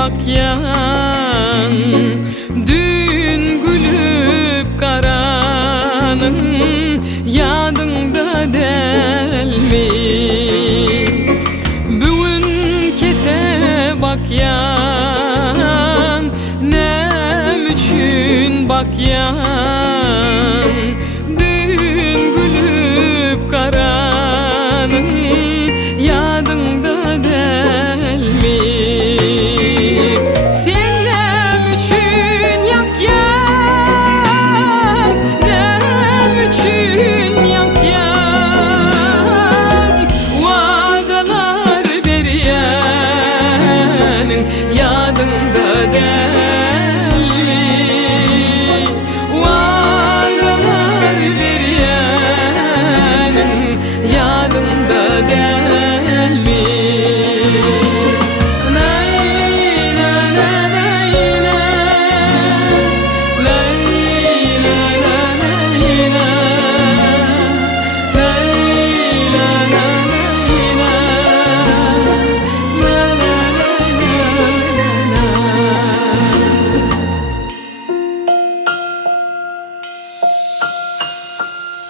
bakyan, dün gülüp karanın yadında delmi. Bugün kese bakyan, nem üçün bakyan, dün gülüp karanın yadında delmi. Sen nem üçün yakyan, nem üçün yakyan, vadalar beryanın yadında delmi. Vadalar beryanın yadında delmi.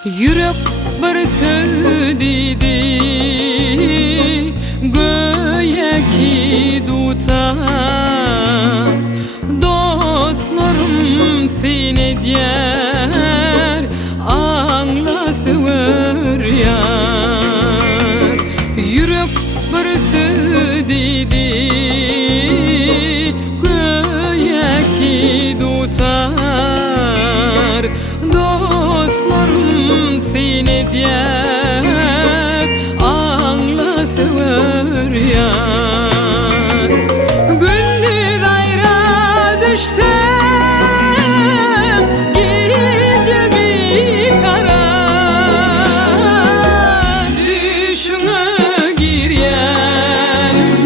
Yürek bir söyledi göğe ki tutar, dostlarım seni diyer anlasıver yar. Yürek bir söyledi göğe ki tutar, dostlarım seni diyer anlasıver yar. Gündüz ayra düşsem, gece bir kara, düşüne giryenim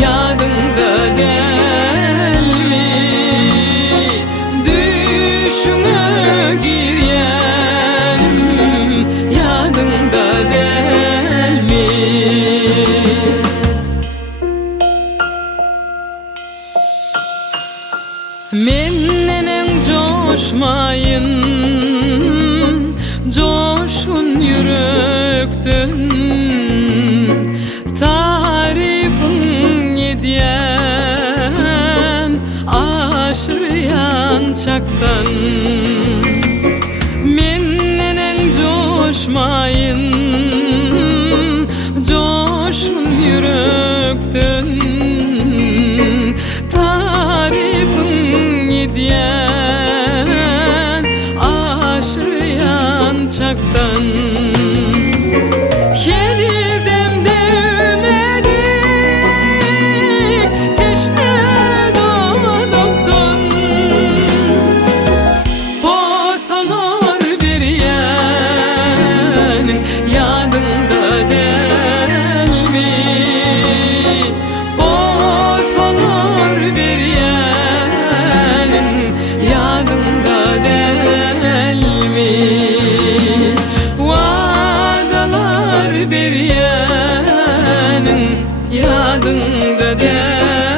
yadında delmi. Düşüne giryenim yadında delmi. Menden coşmayın, coşun yürekten, tarifin yediyen aşırıyan çaktan. Menden coşmayın, coşun yürekten, tarifin yediyen aşırıyan çaktan. Her demde ümedik teşne doğduktan, posalar beryanın yadında delmi. Posalar beryanın yadında delmi. Vadalar beryanın yadında delmi.